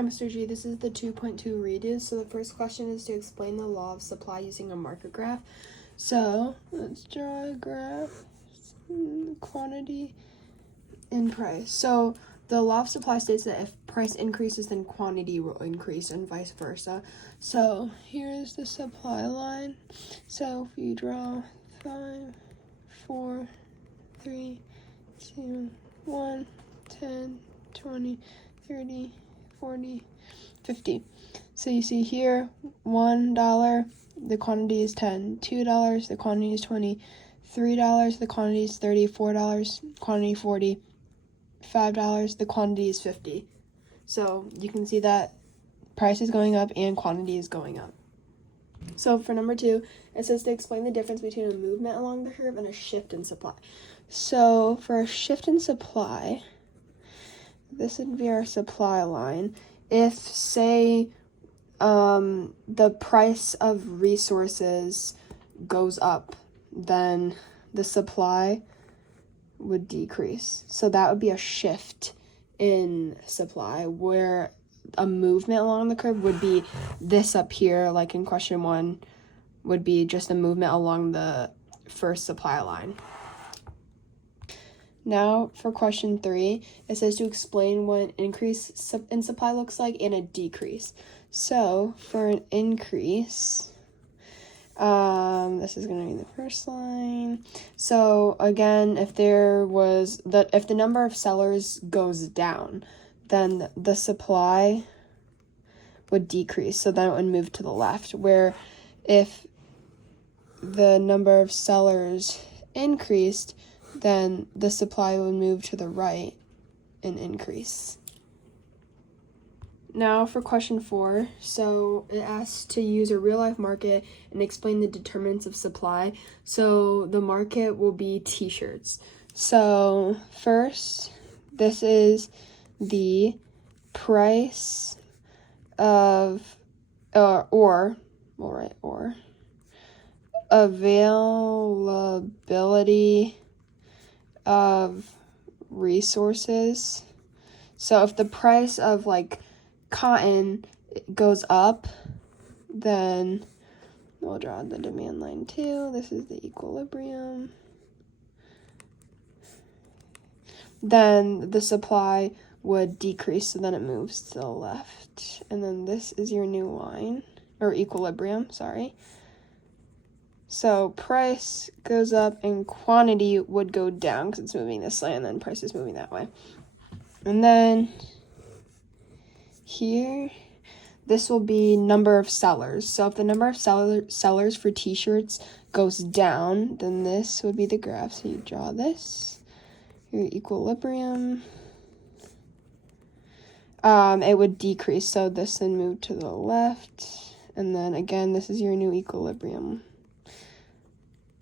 Hi, Mr. G. This is the 2.2 redo. So the first question is to explain the law of supply using a market graph. So let's draw a graph, quantity and price. So the law of supply states that if price increases, then quantity will increase and vice versa. So here's the supply line. So if you draw 5, 4, 3, 2, 1, 10, 20, 30, 40, 50. So you see here, $1, the quantity is 10, $2, the quantity is 20, $3, the quantity is 30, $4, quantity 40, $5, the quantity is 50. So you can see that price is going up and quantity is going up. So for number 2, it says to explain the difference between a movement along the curve and a shift in supply. So for a shift in supply, this would be our supply line. If, say, the price of resources goes up, then the supply would decrease. So that would be a shift in supply, where a movement along the curve would be this up here, like in question 1, would be just a movement along the first supply line. Now for question 3, it says to explain what an increase in supply looks like and a decrease. So for an increase, this is going to be the first line. So again, if the number of sellers goes down, then the supply would decrease. So then it would move to the left, where if the number of sellers increased, then the supply would move to the right and increase. Now for question 4, so it asks to use a real-life market and explain the determinants of supply. So the market will be t-shirts. So first, this is the price of, availability of resources. So if the price of cotton goes up, then we'll draw the demand line too. This is the equilibrium. Then the supply would decrease, so then it moves to the left. And then this is your new line, or equilibrium, sorry. So price goes up and quantity would go down because it's moving this way, and then price is moving that way. And then here, this will be number of sellers. So if the number of sellers for t-shirts goes down, then this would be the graph. So you draw this, your equilibrium. It would decrease, so this then moved to the left, and then again, this is your new equilibrium.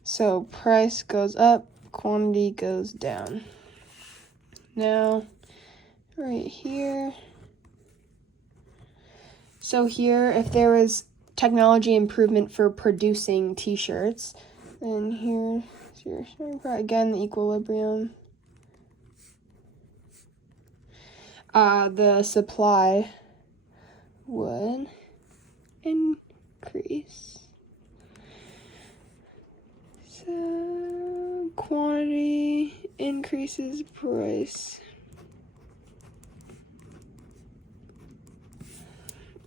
So price goes up, quantity goes down. Now, right here. So here, if there was technology improvement for producing t-shirts, then here's your starting point. Again, the equilibrium. The supply would increase. So quantity increases price.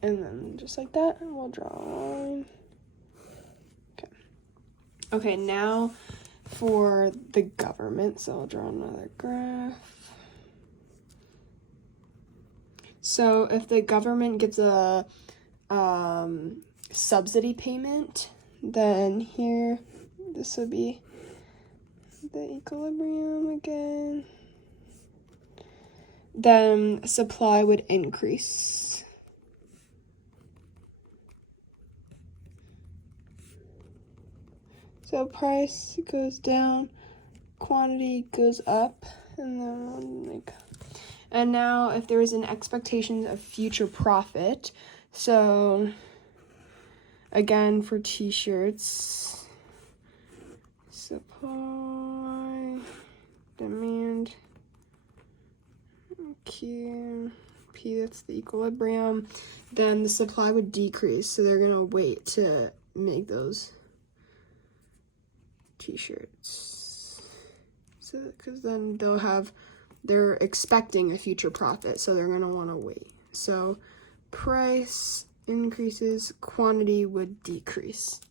And then just like that, we'll draw a line. Okay, now for the government. So I'll draw another graph. So if the government gives a subsidy payment, then here, this would be the equilibrium again. Then supply would increase. So price goes down, quantity goes up, and then and now if there is an expectation of future profit, so again for t-shirts, supply, demand, Q, P, that's the equilibrium, then the supply would decrease. So they're going to wait to make those t-shirts. So, because then they're expecting a future profit. So they're going to want to wait. So price increases, quantity would decrease.